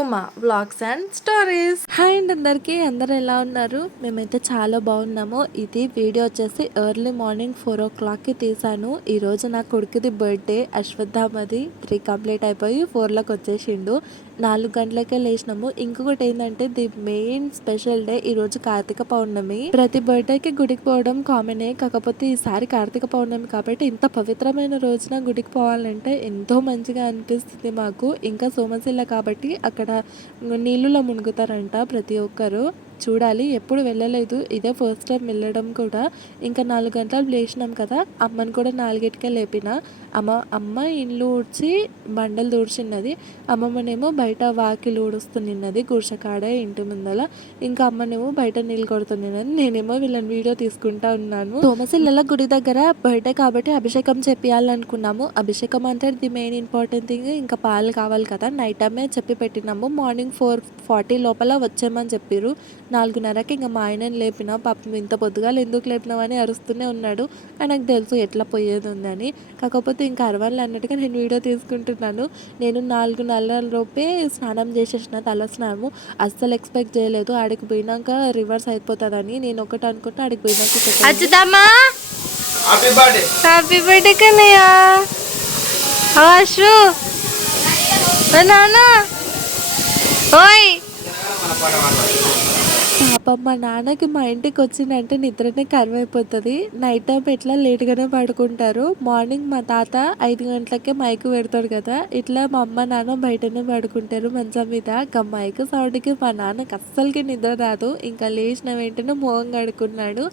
Uma vlogs and stories. Hi అండి అందరికీ, అందరూ ఎలా ఉన్నారు? మేమైతే చాలా బాగున్నాము. ఇది వీడియో వచ్చేసి ఎర్లీ మార్నింగ్ 4 o'clockకి తీసాను. ఈరోజు నా కొడుకుది బర్త్డే, అశ్వత్థామది 3 కంప్లీట్ అయిపోయి 4లోకి వచ్చేసిండు. 4 గంటలకే లేచినాము. ఇంకొకటి ఏంటంటే ది మెయిన్ స్పెషల్ డే ఈరోజు కార్తీక పౌర్ణమి. ప్రతి బర్త్డేకి గుడికి పోవడం కామనే, కాకపోతే ఈసారి కార్తీక పౌర్ణమి కాబట్టి ఇంత పవిత్రమైన రోజున గుడికి పోవాలంటే ఎంతో మంచిగా అనిపిస్తుంది మాకు. ఇంకా సోమశిల కాబట్టి అక్కడ నీళ్ళలో మునుగుతారంట ప్రతి ఒక్కరు. చూడాలి, ఎప్పుడు వెళ్ళలేదు, ఇదే ఫస్ట్ టైం వెళ్ళడం కూడా. ఇంకా 4 గంటలు లేచినాం కదా, అమ్మని కూడా 4కే లేపిన. అమ్మ ఇల్లు ఊడ్చి బండలు దూడ్చిన్నది, అమ్మమ్మనేమో బయట వాకిలు ఊడుస్తున్నది గుడిసెకాడ ఇంటి ముందల. ఇంకా అమ్మనేమో బయట నీళ్ళు కొడుతున్నది, నేనేమో వీళ్ళని వీడియో తీసుకుంటా ఉన్నాను. సోమశిల గుడి దగ్గర బర్త్డే కాబట్టి అభిషేకం చేపియాలనుకున్నాము. అభిషేకం అంటే ది మెయిన్ ఇంపార్టెంట్ థింగ్. ఇంకా పాలు కావాలి కదా, నైట్ టైమే చెప్పి పెట్టినాము. మార్నింగ్ 4:40 లోపల వచ్చామని చెప్పారు. 4:30కి ఇంకా మా ఆయనని లేపిన. పాపం ఇంత పొద్దుగాలు ఎందుకు లేపినామని అరుస్తూనే ఉన్నాడు. ఆయనకు తెలుసు ఎట్లా పోయేది ఉందని. కాకపోతే ఇంకా అరవాలి అన్నట్టుగా నేను వీడియో తీసుకుంటున్నాను. నేను 4:30 లోపే స్నానం చేసేసిన, తల స్నానము. అస్సలు ఎక్స్పెక్ట్ చేయలేదు ఆడికి పోయినాక రివర్స్ అయిపోతుందని. నేను ఒకటి అనుకుంటే ఆడికి పోయినాక హ్యాపీ బర్త్డే కన్నయ్య. అశ్రు నాన్న ఓయ్. పాపం మా నాన్నకి మా ఇంటికి వచ్చిందంటే నిద్రనే కరువైపోతుంది. నైట్ టైం ఎట్లా లేట్గానే పడుకుంటారు. మార్నింగ్ మా తాత 5 గంటలకే మైకు పెడతాడు కదా, ఇట్లా మా అమ్మ నాన్న బయటనే పడుకుంటారు మంచం మీద. ఇంకా మైకు సౌండ్కి మా నాన్నకి అస్సలకి నిద్ర రాదు. ఇంకా లేచిన వెంటనే మొహం కడుక్కున్నాడు.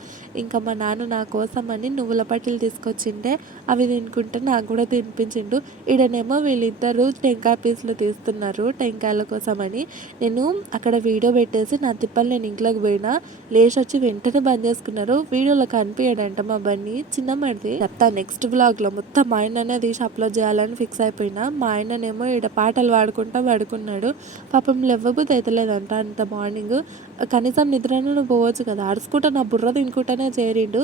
ఇంకా మా నాన్న నా కోసం అని నువ్వుల పట్టీలు తీసుకొచ్చిండే అవి తినుకుంటే నాకు కూడా తినిపించిండు. ఈడనేమో వీళ్ళిద్దరూ టెంకాయ పీసులు తీస్తున్నారు టెంకాయల కోసం అని. నేను అక్కడ వీడియో పెట్టేసి నా తిప్పలు నేను ఇంట్లోకి పోయినా. లేచి వచ్చి వెంటనే బంద్ చేసుకున్నారు. వీడియోలో కనిపించాడంట మా బండి చిన్నమ్మడిది. చెప్తా నెక్స్ట్ వ్లాగ్లో. మొత్తం మా ఆయననే తీసి అప్లోడ్ చేయాలని ఫిక్స్ అయిపోయినా. మా ఆయననేమో ఈడ పాటలు పాడుకుంటా పడుకున్నాడు. పాపం లేవబుద్ధి అవుతలేదంట అంత మార్నింగ్. కనీసం నిద్రను పోవచ్చు కదా, అరుచుకుంటా నా బుర్ర తినుకుంటానే చేరిండు.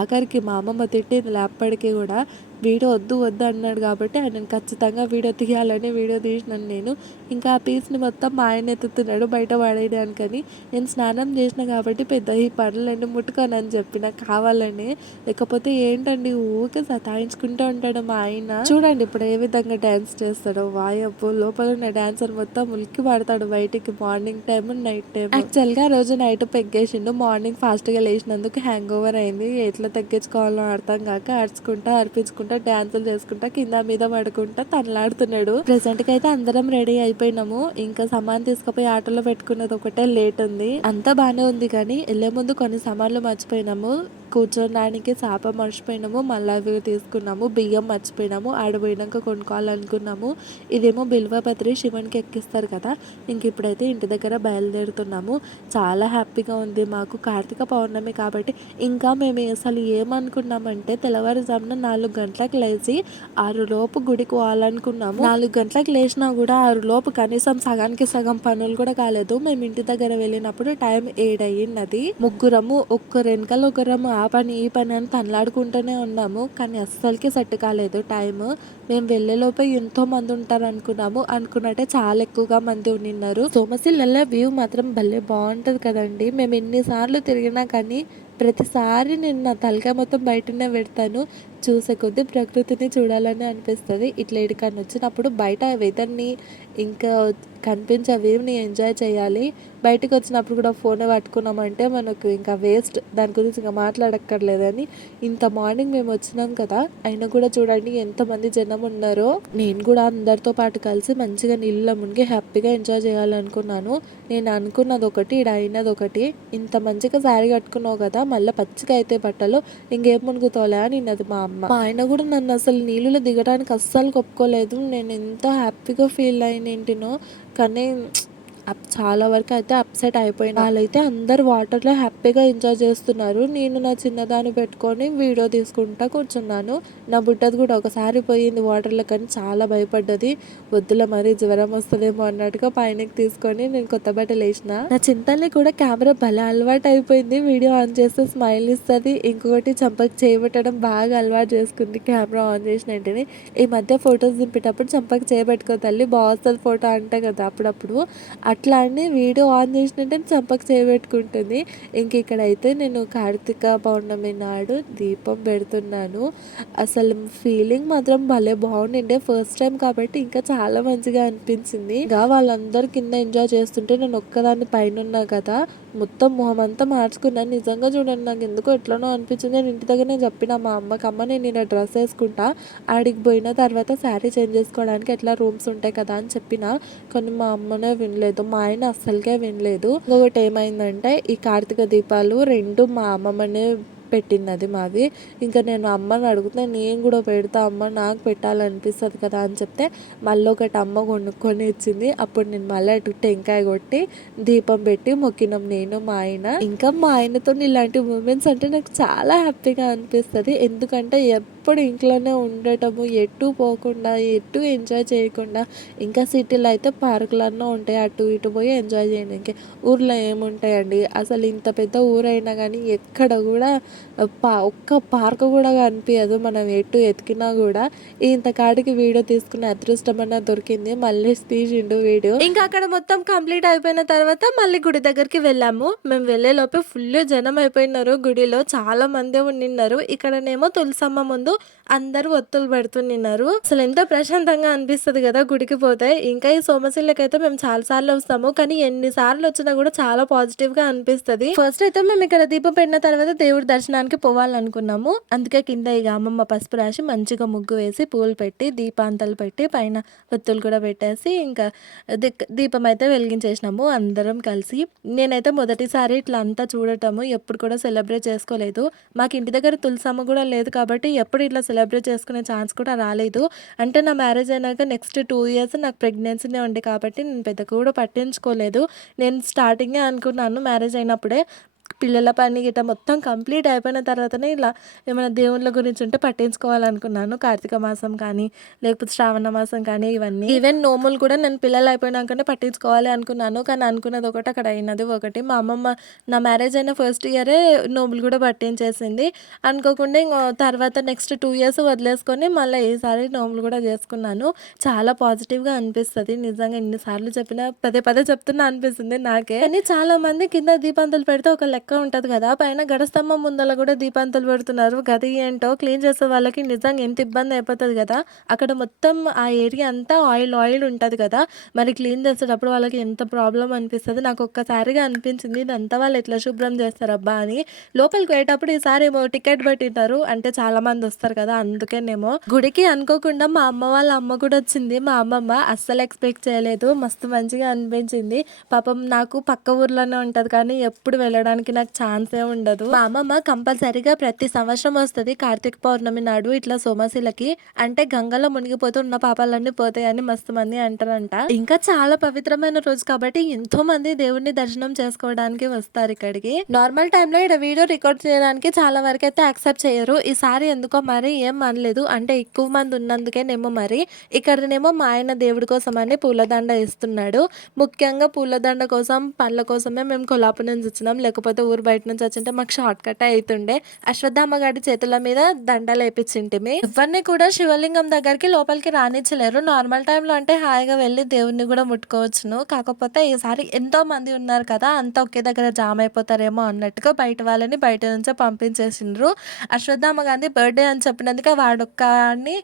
ఆఖరికి మా అమ్మమ్మ తిట్టింది అప్పటికి కూడా. వీడియో వద్దు వద్దు అన్నాడు కాబట్టి ఆయన ఖచ్చితంగా వీడియో తీయాలని వీడియో తీసినాను నేను. ఇంకా ఆ పీస్ని మొత్తం మా ఆయన ఎత్తుతున్నాడు బయట పడేయడానికని. నేను స్నానం చేసిన కాబట్టి పెద్ద ఈ పనులన్నీ ముట్టుకోనని చెప్పిన కావాలని. లేకపోతే ఏంటండి ఊరికే సతాయించుకుంటూ ఉంటాడు మా ఆయన. చూడండి ఇప్పుడు ఏ విధంగా డ్యాన్స్ చేస్తాడో. వాయప్పు లోపల ఉన్న డాన్సర్ మొత్తం ఉలిక్కి పడతాడు బయటికి మార్నింగ్ టైం నైట్ టైం. యాక్చువల్గా రోజు నైట్ పెగ్గేసిండు. మార్నింగ్ ఫాస్ట్గా లేచినందుకు హ్యాంగ్ ఓవర్ అయింది. ఎట్లా తగ్గించుకోవాలో అర్థం కాక అరుచుకుంటా అర్పించుకుంటా డ్యాన్సులు చేసుకుంటా కింద మీద పడుకుంటా తనలాడుతున్నాడు. ప్రెసెంట్ కి అయితే అందరం రెడీ అయిపోయినాము. ఇంకా సామాన్ తీసుకుపోయి ఆటోలో పెట్టుకున్నది ఒకటే లేట్ ఉంది. అంతా బాగానే ఉంది కానీ వెళ్లే ముందు కొన్ని సామాన్లు మర్చిపోయినాము. కూర్చోడానికి చాప మర్చిపోయినాము, మళ్ళీ అవి తీసుకున్నాము. బియ్యం మర్చిపోయినాము, ఆడపోయినాక కొనుక్కోవాలనుకున్నాము. ఇదేమో బిల్వపత్రి శివునికి ఎక్కిస్తారు కదా. ఇంక ఇప్పుడైతే ఇంటి దగ్గర బయలుదేరుతున్నాము. చాలా హ్యాపీగా ఉంది మాకు. కార్తీక పౌర్ణమి కాబట్టి. ఇంకా మేము అసలు ఏమనుకున్నామంటే తెల్లవారుజామున 4 గంటలకు లేచి 6 లోపు గుడికి పోవాలనుకున్నాము. 4 గంటలకు లేచినా కూడా 6 లోపు కనీసం సగానికి సగం పనులు కూడా కాలేదు. మేము ఇంటి దగ్గర వెళ్ళినప్పుడు టైం 7 అయ్యింది. ముగ్గురము ఒక్కరు వెనకాల ఒకరము ఆ పని ఈ పని అని తనలాడుకుంటూనే ఉన్నాము. కానీ అస్సలకి సెట్ కాలేదు టైం. మేము వెళ్ళేలోపే ఎంతో మంది ఉంటారు అనుకున్నట్టే చాలా ఎక్కువగా మంది ఉన్నారు. సోమశిల వ్యూ మాత్రం భలే బాగుంటది కదండి. మేము ఎన్నిసార్లు తిరిగినా కానీ ప్రతిసారి నేను నా తలకాయ మొత్తం బయటనే పెడతాను. చూసే కొద్దీ ప్రకృతిని చూడాలని అనిపిస్తుంది. ఇట్లా ఇక్కడికి వచ్చినప్పుడు బయట వెదర్ని ఇంకా కనిపించే వ్యూని ఎంజాయ్ చేయాలి. బయటకు వచ్చినప్పుడు కూడా ఫోన్ పట్టుకున్నామంటే మనకు ఇంకా వేస్ట్. దాని గురించి ఇంకా మాట్లాడక్కర్లేదని ఇంత మార్నింగ్ మేము వచ్చినాం కదా, అయినా కూడా చూడండి ఎంతమంది జనం ఉన్నారో. నేను కూడా అందరితో పాటు కలిసి మంచిగా నీళ్ళలో మునిగి హ్యాపీగా ఎంజాయ్ చేయాలనుకున్నాను. నేను అనుకున్నది ఒకటి, ఇక్కడ అయినది ఒకటి. ఇంత మంచిగా శారీ కట్టుకున్నావు కదా, మళ్ళీ పచ్చిగా అయితే బట్టలు ఇంకేం మునుగుతావులే అని నిన్నది మా అమ్మ. మా ఆయన కూడా నన్ను అసలు నీళ్ళలో దిగడానికి అస్సలు ఒప్పుకోలేదు. నేను ఎంత హ్యాపీగా ఫీల్ అయినేంటినో. కానీ చాలా వరకు అయితే అప్సెట్ అయిపోయినా. వాళ్ళైతే అందరు వాటర్‌లో హ్యాపీగా ఎంజాయ్ చేస్తున్నారు. నేను నా చిన్నదాన్ని పెట్టుకొని వీడియో తీసుకుంటా కూర్చున్నాను. నా బుడ్డది కూడా ఒకసారి పోయింది వాటర్‌లో, కానీ చాలా భయపడ్డది. వద్దులే మరి జ్వరం వస్తదేమో అన్నట్టుగా పైనకి తీసుకొని నేను కొత్త బట్టలేసిన. నా చింతల్లి కూడా కెమెరా భలే అలవాటు అయిపోయింది. వీడియో ఆన్ చేస్తే స్మైల్ ఇస్తది. ఇంకొకటి చంపకి చేయబెట్టడం బాగా అలవాటు చేసుకుంది కెమెరా ఆన్ చేసిన వెంటనే. ఈ మధ్య ఫొటోస్ దింపేటప్పుడు చంపకి చేయబెట్టుకో తల్లి బాగొస్తది ఫోటో అంటే కదా అప్పుడప్పుడు. అట్లా అని వీడియో ఆన్ చేసినంటే చంపకు చేయబెట్టుకుంటుంది. ఇంక ఇక్కడైతే నేను కార్తీక పౌర్ణమి నాడు దీపం పెడుతున్నాను. అసలు ఫీలింగ్ మాత్రం భలే బాగుండిండే. ఫస్ట్ టైం కాబట్టి ఇంకా చాలా మంచిగా అనిపించింది. ఇంకా వాళ్ళందరూ కింద ఎంజాయ్ చేస్తుంటే నేను ఒక్కదాన్ని పైన ఉన్నా కదా, మొత్తం మొహం అంతా మార్చుకున్నాను. నిజంగా చూడండి నాకు ఎందుకో ఎట్లనో అనిపించింది. నేను ఇంటి దగ్గరనే చెప్పిన మా అమ్మకి, అమ్మ నేను ఇలా డ్రెస్ వేసుకుంటా, ఆడికి పోయిన తర్వాత శారీ చేంజ్ చేసుకోవడానికి ఎట్లా రూమ్స్ ఉంటాయి కదా అని చెప్పిన. కానీ మా అమ్మనే వినలేదు, మా ఆయన అస్సలకే వినలేదు. ఇంకొకటి ఏమైందంటే ఈ కార్తీక దీపాలు 2 మా అమ్మమ్మనే పెట్టినది మావి. ఇంకా నేను అమ్మని అడిగితే నేను కూడా పెడతా అమ్మ, నాకు పెట్టాలనిపిస్తుంది కదా అని చెప్తే మళ్ళీ ఒకటి అమ్మ కొనుక్కొని ఇచ్చింది. అప్పుడు నేను మళ్ళీ అటు టెంకాయ కొట్టి దీపం పెట్టి మొక్కినాం నేను మా ఆయన. ఇంకా మా ఆయనతో ఇలాంటి మూమెంట్స్ అంటే నాకు చాలా హ్యాపీగా అనిపిస్తుంది. ఎందుకంటే ఎప్పుడు ఇంట్లోనే ఉండటము, ఎటు పోకుండా, ఎటు ఎంజాయ్ చేయకుండా. ఇంకా సిటీలో అయితే పార్కులన్నా ఉంటాయి, అటు ఇటు పోయి ఎంజాయ్ చేయడానికి. ఊర్లో ఏముంటాయండి, అసలు ఇంత పెద్ద ఊరైనా కానీ ఎక్కడ కూడా ఒక్క పార్క్ కూడా కనిపించదు. మనం ఎటు ఎతికినా కూడా. ఇంతకాడికి వీడియో తీసుకునే అదృష్టం అన్న దొరికింది. మళ్ళీ తీసిండు వీడియో. ఇంకా అక్కడ మొత్తం కంప్లీట్ అయిపోయిన తర్వాత మళ్ళీ గుడి దగ్గరికి వెళ్ళాము. మేము వెళ్ళే లోపే ఫుల్ జనం అయిపోయినారు. గుడిలో చాలా మంది ఉండిన్నారు. ఇక్కడనేమో తులసమ్మ ముందు అందరూ ఒత్తులు పెడుతున్నారు. అసలు ఎంతో ప్రశాంతంగా అనిపిస్తుంది కదా గుడికి పోతే. ఇంకా ఈ సోమశిలకైతే మేము చాలా సార్లు వస్తాము, కానీ ఎన్ని సార్లు వచ్చినా కూడా చాలా పాజిటివ్ గా అనిపిస్తుంది. ఫస్ట్ అయితే మేము ఇక్కడ దీపం పెట్టిన తర్వాత దేవుడి దర్శనానికి పోవాలనుకున్నాము. అందుకే కింద ఇక అమ్మమ్మ పసుపు రాసి మంచిగా ముగ్గు వేసి పూలు పెట్టి దీపాంతలు పెట్టి పైన ఒత్తులు కూడా పెట్టేసి ఇంకా దీపం అయితే వెలిగించేసినాము అందరం కలిసి. నేనైతే మొదటిసారి ఇట్లా అంతా చూడటము, ఎప్పుడు కూడా సెలబ్రేట్ చేసుకోలేదు. మాకు ఇంటి దగ్గర తులసమ్మ కూడా లేదు కాబట్టి ఎప్పుడు ఇట్లా సెలబ్రేట్ చేసుకునే ఛాన్స్ కూడా రాలేదు. అంటే నా మ్యారేజ్ అయినాక నెక్స్ట్ 2 ఇయర్స్ నాకు ప్రెగ్నెన్సీనే ఉండే కాబట్టి నేను పెద్దగా కూడా పట్టించుకోలేదు. నేను స్టార్టింగే అనుకున్నాను మ్యారేజ్ అయినప్పుడే, పిల్లల పని గిట్ట మొత్తం కంప్లీట్ అయిపోయిన తర్వాతనే ఇలా ఏమైనా దేవుళ్ళ గురించి ఉంటే పట్టించుకోవాలనుకున్నాను. కార్తీక మాసం కానీ లేకపోతే శ్రావణ మాసం కానీ ఇవన్నీ. ఈవెన్ నోములు కూడా నేను పిల్లలు అయిపోయినాకనే పట్టించుకోవాలి అనుకున్నాను. కానీ అనుకున్నది ఒకటి, అక్కడ అయినది ఒకటి. మా అమ్మమ్మ నా మ్యారేజ్ అయిన ఫస్ట్ ఇయరే నోములు కూడా పట్టించేసింది. అనుకోకుండా తర్వాత నెక్స్ట్ 2 ఇయర్స్ వదిలేసుకొని మళ్ళీ ఈసారి నోములు కూడా చేసుకున్నాను. చాలా పాజిటివ్గా అనిపిస్తుంది. నిజంగా ఎన్నిసార్లు చెప్పినా పదే పదే చెప్తున్నా అనిపిస్తుంది నాకే. కానీ చాలా మంది కింద దీపాంతలు పెడితే ఒక లెక్క ఉంటది కదా, పైన గడస్తంభం ముందల కూడా దీపాంతలు పెడుతున్నారు. గది ఏంటో క్లీన్ చేసే వాళ్ళకి నిజంగా ఎంత ఇబ్బంది అయిపోతుంది కదా. అక్కడ మొత్తం ఆ ఏరియా అంతా ఆయిల్ ఉంటది కదా, మరి క్లీన్ చేసేటప్పుడు వాళ్ళకి ఎంత ప్రాబ్లం అనిపిస్తుంది. నాకు ఒక్కసారిగా అనిపించింది ఇదంతా వాళ్ళు ఎట్లా శుభ్రం చేస్తారబ్బా అని. లోపలికి పోయేటప్పుడు ఈసారి ఏమో టికెట్ పెట్టినారు, అంటే చాలా మంది వస్తారు కదా అందుకేనేమో. గుడికి అనుకోకుండా మా అమ్మ వాళ్ళ అమ్మ కూడా వచ్చింది. మా అమ్మమ్మ అస్సలు ఎక్స్పెక్ట్ చేయలేదు, మస్తు మంచిగా అనిపించింది. పాపం నాకు పక్క ఊర్లోనే ఉంటది కానీ ఎప్పుడు వెళ్ళడానికి నాకు ఛాన్సే ఉండదు. మా అమ్మమ్మ కంపల్సరీగా ప్రతి సంవత్సరం వస్తుంది కార్తీక పౌర్ణమి నాడు ఇట్లా సోమశిలకి. అంటే గంగలో మునిగిపోతూ ఉన్న పాపాలన్నీ పోతాయని మస్తు మంది అంటారంట. ఇంకా చాలా పవిత్రమైన రోజు కాబట్టి ఎంతో మంది దేవుడిని దర్శనం చేసుకోవడానికి వస్తారు ఇక్కడికి. నార్మల్ టైంలో ఇక్కడ వీడియో రికార్డ్ చేయడానికి చాలా వరకు అయితే యాక్సెప్ట్ చేయరు. ఈసారి ఎందుకో మరి ఏం అనలేదు, అంటే ఎక్కువ మంది ఉన్నందుకేనేమో మరి. ఇక్కడనేమో మా ఆయన దేవుడి కోసం అని పూలదండ ఇస్తున్నాడు. ముఖ్యంగా పూలదండ కోసం పళ్ళ కోసమే మేము కొల్లాపూర్ నుంచి వచ్చినాం, లేకపోతే ఊరు బయట నుంచి వచ్చింటే మాకు షార్ట్ కట్ అవుతుండే. అశ్వత్థామ గారి చేతుల మీద దండలు వేపించింటిమి. ఎవరిని కూడా శివలింగం దగ్గరికి లోపలికి రానిచ్చలేరు. నార్మల్ టైంలో అంటే హాయిగా వెళ్ళి దేవుడిని కూడా ముట్టుకోవచ్చును. కాకపోతే ఈసారి ఎంతో మంది ఉన్నారు కదా, అంతా ఒకే దగ్గర జామ్ అయిపోతారేమో అన్నట్టుగా బయట వాళ్ళని బయట నుంచే పంపించేసిండ్రు. అశ్వత్థామ గాంధీ బర్త్డే అని చెప్పినందుకే వాడొక్కని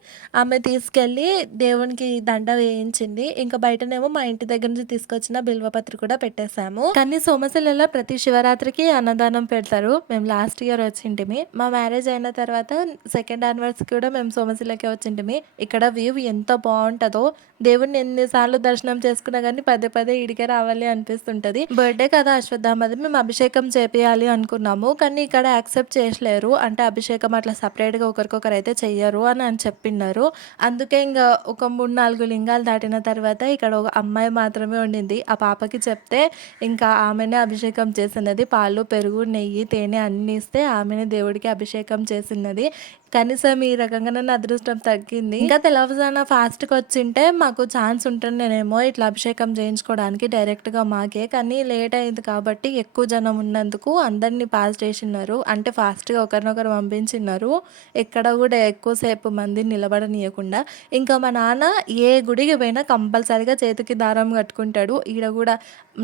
ఆమె తీసుకెళ్ళి దేవునికి దండ వేయించింది. ఇంకా బయటనేమో మా ఇంటి దగ్గర నుంచి తీసుకొచ్చిన బిల్వపత్రి కూడా పెట్టేశాము. కానీ సోమశిలలో ప్రతి శివరాత్రికి అన్నదానం పెడతారు. మేము లాస్ట్ ఇయర్ వచ్చింటిమి. మా మ్యారేజ్ అయిన తర్వాత సెకండ్ యానివర్సరీకి కూడా మేము సోమశిలకే వచ్చింటిమి. ఇక్కడ వ్యూ ఎంత బాగుంటుందో, దేవుడిని ఎన్నిసార్లు దర్శనం చేసుకున్నా కానీ పదే పదే ఈడికే రావాలి అనిపిస్తుంటది. బర్త్డే కదా అశ్వత్థామది, మేము అభిషేకం చేపియాలి అనుకున్నాము, కానీ ఇక్కడ యాక్సెప్ట్ చేసలేరు. అంటే అభిషేకం అట్లా సపరేట్గా ఒకరికొకరు అయితే చెయ్యరు అని చెప్పిన్నారు. అందుకే ఇంకా ఒక 3-4 లింగాలు దాటిన తర్వాత ఇక్కడ ఒక అమ్మాయి మాత్రమే ఉండింది. ఆ పాపకి చెప్తే ఇంకా ఆమెనే అభిషేకం చేసినది. పాలు, పెరుగు, నెయ్యి, తేనె అన్ని ఇస్తే ఆమెనే దేవుడికి అభిషేకం చేసినది. కనీసం ఈ రకంగా నన్ను అదృష్టం తగ్గింది. ఇంకా తెల్లవారుజామున ఫాస్ట్గా వచ్చింటే మాకు ఛాన్స్ ఉంటుండేనేమో ఇట్లా అభిషేకం చేయించుకోవడానికి డైరెక్ట్గా మాకే. కానీ లేట్ అయింది కాబట్టి ఎక్కువ జనం ఉన్నందుకు అందరినీ పాస్ చేసినారు. అంటే ఫాస్ట్గా ఒకరినొకరు పంపించినారు, ఎక్కడ కూడా ఎక్కువసేపు మంది నిలబడనీయకుండా. ఇంకా మా నాన్న ఏ గుడికి పోయినా కంపల్సరీగా చేతికి దారం కట్టుకుంటాడు. ఈడ కూడా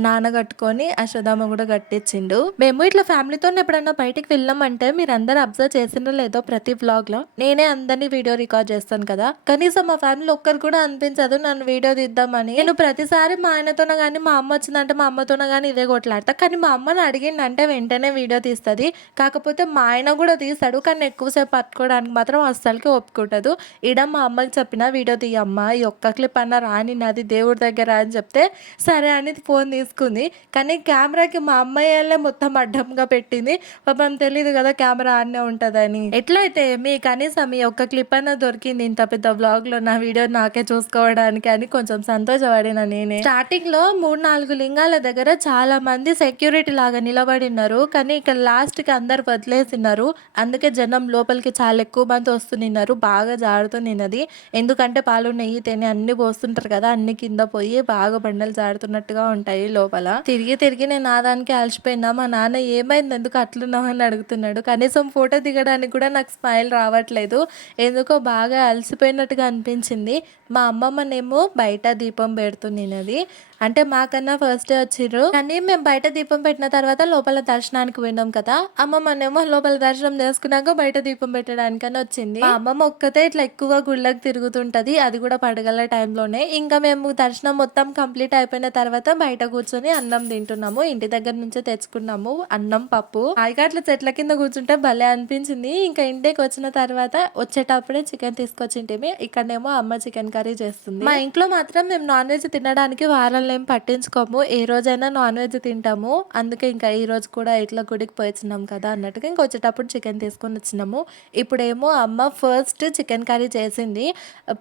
నాన్న కట్టుకొని అశ్వథామ కూడా కట్టించిండు. మేము ఇట్లా ఫ్యామిలీతో ఎప్పుడైనా బయటికి వెళ్ళామంటే మీరు అందరు అబ్జర్వ్ చేసిండ్రో లేదో, ప్రతి వ్లాగ్లో నేనే అందరినీ వీడియో రికార్డ్ చేస్తాను కదా, కనీసం మా ఫ్యామిలీ ఒక్కరు కూడా అనిపించదు నన్ను వీడియో తీద్దామని. నేను ప్రతిసారి మా ఆయనతోనే కానీ మా అమ్మ వచ్చిందంటే మా అమ్మతోనే కానీ ఇదే కొట్లాడతా. కానీ మా అమ్మని అడిగిందంటే వెంటనే వీడియో తీస్తుంది. కాకపోతే మా ఆయన కూడా తీస్తాడు, కానీ ఎక్కువసేపు పట్టుకోవడానికి మాత్రం అస్సలకి ఒప్పుకుంటదు. ఈడ మా అమ్మకి చెప్పిన వీడియో తీయమ్మా, ఈ ఒక్క క్లిప్ అన్న రాని నాది దేవుడి దగ్గర అని చెప్తే సరే అని ఫోన్ తీసుకుంది. కానీ కెమెరాకి మా అమ్మాయిలే మొత్తం అడ్డంగా పెట్టింది. పాపం తెలియదు కదా కెమెరా ఆడనే ఉంటుందని. ఎట్లయితే మీ కనీసం ఈ ఒక్క క్లిప్ అన్న దొరికింది ఇంత పెద్ద వ్లాగ్లో నా వీడియో నాకే చూసుకోవడానికి అని కొంచెం సంతోషపడిన నేనే. స్టార్టింగ్ లో 3-4 లింగాల దగ్గర చాలా మంది సెక్యూరిటీ లాగా నిలబడినారు, కానీ ఇక్కడ లాస్ట్ కి అందరు వదిలేసినారు. అందుకే జనం లోపలికి చాలా ఎక్కువ మంది వస్తున్నారు. బాగా జారుతున్నది, ఎందుకంటే పాలు, నెయ్యి, తేనె అన్ని పోస్తుంటారు కదా, అన్ని కింద పోయి బాగా బండలు జారుతున్నట్టుగా ఉంటాయి లోపల. తిరిగి తిరిగి నేను ఆదానికి అలసిపోయినా. మా నాన్న ఏమైంది, ఎందుకు అట్లున్నావు అని అడుగుతున్నాడు. కనీసం ఫోటో దిగడానికి కూడా నాకు స్మైల్ రావట్లేదు, ఎందుకో బాగా అలసిపోయినట్టుగా అనిపించింది. మా అమ్మమ్మనేమో బయట దీపం పెడుతున్నది. అంటే మాకన్నా ఫస్ట్ డే వచ్చిర్రు, కానీ మేము బయట దీపం పెట్టిన తర్వాత లోపల దర్శనానికి పోయినాం కదా. అమ్మమ్మనేమో లోపల దర్శనం చేసుకున్నాక బయట దీపం పెట్టడానికని వచ్చింది. మా అమ్మమ్మ ఒక్కతే ఇట్లా ఎక్కువ గుళ్ళకి తిరుగుతుంటది, అది కూడా పడగల టైంలోనే. ఇంకా మేము దర్శనం మొత్తం కంప్లీట్ అయిపోయిన తర్వాత బయట కూర్చొని అన్నం తింటున్నాము. ఇంటి దగ్గర నుంచే తెచ్చుకున్నాము అన్నం, పప్పు. హాయిగా అట్లా చెట్ల కింద కూర్చుంటే భలే అనిపించింది. ఇంకా ఇంటికి వచ్చిన తర్వాత వచ్చేటప్పుడే చికెన్ తీసుకొచ్చింటిమి. ఇక్కడనేమో అమ్మ చికెన్ కర్రీ చేస్తుంది. మా ఇంట్లో మాత్రం మేము నాన్ వెజ్ తినడానికి వారాలు ఏం పట్టించుకోము, ఏ రోజైనా నాన్ వెజ్ తింటాము. అందుకే ఇంకా ఈ రోజు కూడా ఇట్లా గుడికి పోయిచ్చినాం కదా అన్నట్టుగా ఇంకా వచ్చేటప్పుడు చికెన్ తీసుకొని వచ్చినాము. ఇప్పుడేమో అమ్మ ఫస్ట్ చికెన్ కర్రీ చేసింది,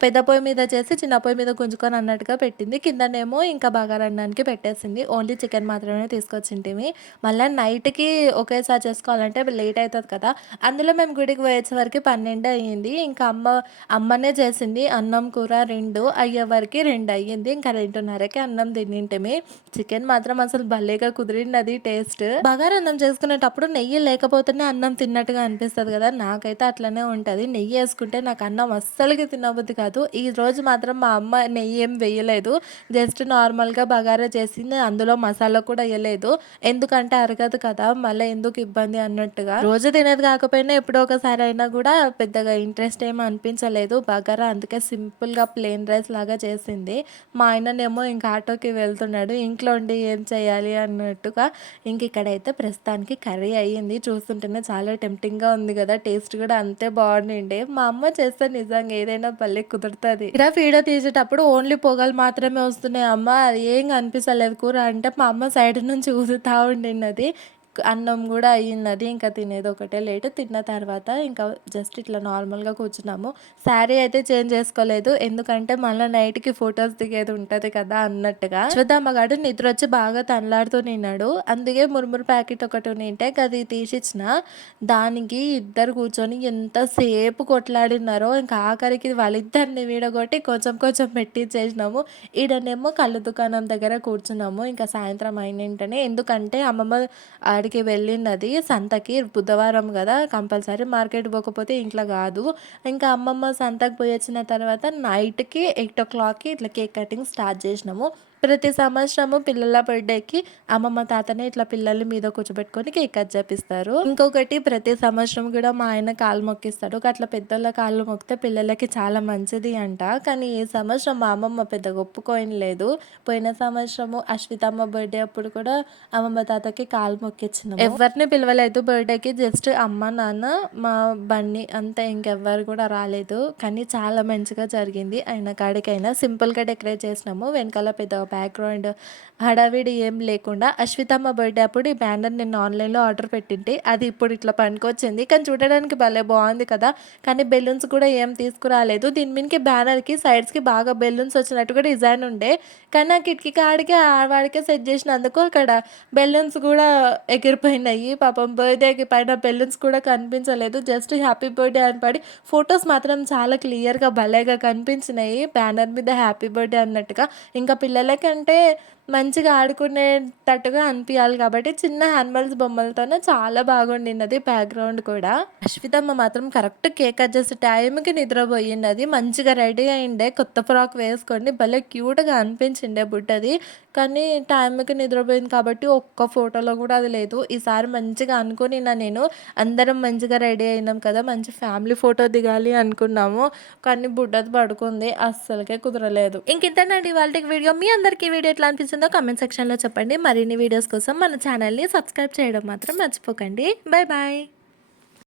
పెద్ద పొయ్యి మీద చేసి చిన్న పొయ్యి మీద గుంజుకొని అన్నట్టుగా పెట్టింది. కిందనేమో ఇంకా బగారన్నానికి పెట్టేసింది. ఓన్లీ చికెన్ మాత్రమే తీసుకొచ్చింటిమి. మళ్ళీ నైట్కి ఒకేసారి చేసుకోవాలంటే లేట్ అవుతుంది కదా, అందులో మేము గుడికి పోయేసే వరకు 12 అయ్యింది. ఇంకా అమ్మనే చేసింది. అన్నం కూర 2 అయ్యే వరకు 2 అయ్యింది. ఇంకా 2:30కి అన్నం తినింటిమి. చికెన్ మాత్రం అసలు భలేగా కుదిరినది టేస్ట్. బగారన్నం చేసుకునేటప్పుడు నెయ్యి లేకపోతేనే అన్నం తిన్నట్టుగా అనిపిస్తుంది కదా, నాకైతే అట్లనే ఉంటుంది. నెయ్యి వేసుకుంటే నాకు అన్నం అస్సలకి తినబుద్ది కాదు. ఈ రోజు మాత్రం మా అమ్మ నెయ్యి ఏం వేయలేదు, జస్ట్ నార్మల్గా బగారా చేసింది, అందులో మసాలా కూడా వేయలేదు. ఎందుకంటే అరగదు కదా, మళ్ళీ ఎందుకు ఇబ్బంది అన్నట్టుగా. రోజు తినేది కాకపోయినా ఎప్పుడో ఒకసారి అయినా కూడా పెద్దగా ఇంట్రెస్ట్ ఏమీ అనిపించలేదు బగారా. అందుకే సింపుల్గా ప్లెయిన్ రైస్ లాగా చేసింది. మా ఆయననేమో ఇంకా ఆటోకి వెళ్తున్నాడు, ఇంట్లో ఉండి ఏం చేయాలి అన్నట్టుగా. ఇంక ఇక్కడైతే ప్రస్తుతానికి కర్రీ అయ్యింది. చూస్తుంటేనే చాలా టెంప్టింగ్గా ఉంది కదా, టేస్ట్ కూడా అంతే బాగుండిండే. మా అమ్మ చేస్తే నిజంగా ఏదైనా భలే కుదురుతుంది. ఇలా వీడియో తీసేటప్పుడు ఓన్లీ పొగలు మాత్రమే వస్తున్నాయి. అమ్మ అది ఏం కనిపిస్తలేదు కూర అంటే మా అమ్మ సైడ్ నుంచి ఊదుతా ఉండినది. అన్నం కూడా అయ్యింది, ఇంకా తినేది ఒకటే లేట్. తిన్న తర్వాత ఇంకా జస్ట్ ఇట్లా నార్మల్గా కూర్చున్నాము. శారీ అయితే చేంజ్ చేసుకోలేదు, ఎందుకంటే మళ్ళీ నైట్కి ఫొటోస్ దిగేది ఉంటుంది కదా అన్నట్టుగా. శ్రద్ధమ్మగాడు నిద్ర వచ్చి బాగా తనలాడుతూ నిన్నాడు, అందుకే మురుమురు ప్యాకెట్ ఒకటి నింటే అది తీసిచ్చిన. దానికి ఇద్దరు కూర్చొని ఎంతసేపు కొట్లాడినారో, ఇంకా ఆఖరికి వాళ్ళిద్దరిని వీడగొట్టి కొంచెం కొంచెం పెట్టించేసినాము. ఈడనేమో కళ్ళు దుకాణం దగ్గర కూర్చున్నాము. ఇంకా సాయంత్రం అయిన వెంటనే, ఎందుకంటే అమ్మమ్మ ఆడికి వెళ్ళినది సంతకి, బుధవారం కదా కంపల్సరీ మార్కెట్ పోకపోతే ఇంట్లో కాదు. ఇంకా అమ్మమ్మ సంతకు పోయి వచ్చిన తర్వాత నైట్కి 8 o'clockకి ఇట్లా కేక్ కటింగ్ స్టార్ట్ చేసినాము. ప్రతి సంవత్సరము పిల్లల బర్త్‌డేకి అమ్మమ్మ, తాతనే ఇట్లా పిల్లల్ని మీద కూర్చోబెట్టుకొని కేక్ కట్ చేపిస్తారు. ఇంకొకటి ప్రతి సంవత్సరం కూడా మా ఆయన కాళ్ళు మొక్కిస్తాడు. అట్లా పెద్దోళ్ళ కాళ్ళు మొక్కితే పిల్లలకి చాలా మంచిది అంట. కానీ ఈ సంవత్సరం మా అమ్మమ్మ పెద్దగా ఒప్పుకోలేదు. పోయిన సంవత్సరము అశ్వితమ్మ బర్త్‌డే అప్పుడు కూడా అమ్మమ్మ, తాతకి కాళ్ళు మొక్కిచ్చినాము. ఎవరిని పిలవలేదు బర్త్‌డేకి. జస్ట్ అమ్మ, నాన్న, మా బన్నీ అంతే. ఇంకెవ్వరు కూడా రాలేదు. కానీ చాలా మంచిగా జరిగింది. అయిన కాడికైనా సింపుల్‌గా డెకరేట్ చేసినాము. వెనకాల పెద్ద బ్యాక్‌గ్రౌండ్ హడావిడి ఏం లేకుండా. అశ్వితమ్మ బర్త్‌డే అప్పుడు ఈ బ్యానర్ నేను ఆన్‌లైన్‌లో ఆర్డర్ పెట్టింటే అది ఇప్పుడు ఇట్లా పనికొచ్చింది. కానీ చూడడానికి భలే బాగుంది కదా! కానీ బెలూన్స్ కూడా ఏం తీసుకురాలేదు. దీని మీదకి బ్యానర్‌కి సైడ్స్‌కి బాగా బెలూన్స్ వచ్చినట్టుగా డిజైన్ ఉండే. కానీ ఆ కిటికీ కాడికి ఆడవాడికే సెట్ చేసినందుకు అక్కడ బెలూన్స్ కూడా ఎగిరిపోయినాయి. పాపం బర్త్‌డేకి పైన బెలూన్స్ కూడా కనిపించలేదు. జస్ట్ హ్యాపీ బర్త్‌డే అని పడి ఫొటోస్ మాత్రం చాలా క్లియర్‌గా భలేగా కనిపించినాయి. బ్యానర్ మీద హ్యాపీ బర్త్‌డే అన్నట్టుగా. ఇంకా పిల్లలకంటే మంచిగా ఆడుకునేటట్టుగా అనిపియాలి కాబట్టి చిన్న యానిమల్స్ బొమ్మలతోనే చాలా బాగుండినది బ్యాక్‌గ్రౌండ్ కూడా. అశ్వితమ్మ మాత్రం కరెక్ట్ కేక్ కట్ చేసే టైంకి నిద్రపోయిండది. మంచిగా రెడీ అయిండే. కొత్త ఫ్రాక్ వేసుకొని భలే క్యూట్‌గా అనిపించిండే బుడ్డది. కానీ టైంకి నిద్రపోయింది కాబట్టి ఒక్క ఫోటోలో కూడా అది లేదు. ఈసారి మంచిగా అనుకునినా నేను అందరం మంచిగా రెడీ అయినాం కదా! మంచి ఫ్యామిలీ ఫోటో దిగాలి అనుకున్నాము. కానీ బుడ్డది పడుకుంది. అస్సలకే కుదరలేదు. ఇంకింతేనండి ఇవాల్టికి వీడియో. మీ అందరికీ ఈ వీడియో ఎట్లా అనిపించిందో కామెంట్ సెక్షన్‌లో చెప్పండి. మరిన్ని వీడియోస్ కోసం మన ఛానల్‌ని సబ్స్క్రైబ్ చేయడం మాత్రం మర్చిపోకండి. Bye bye.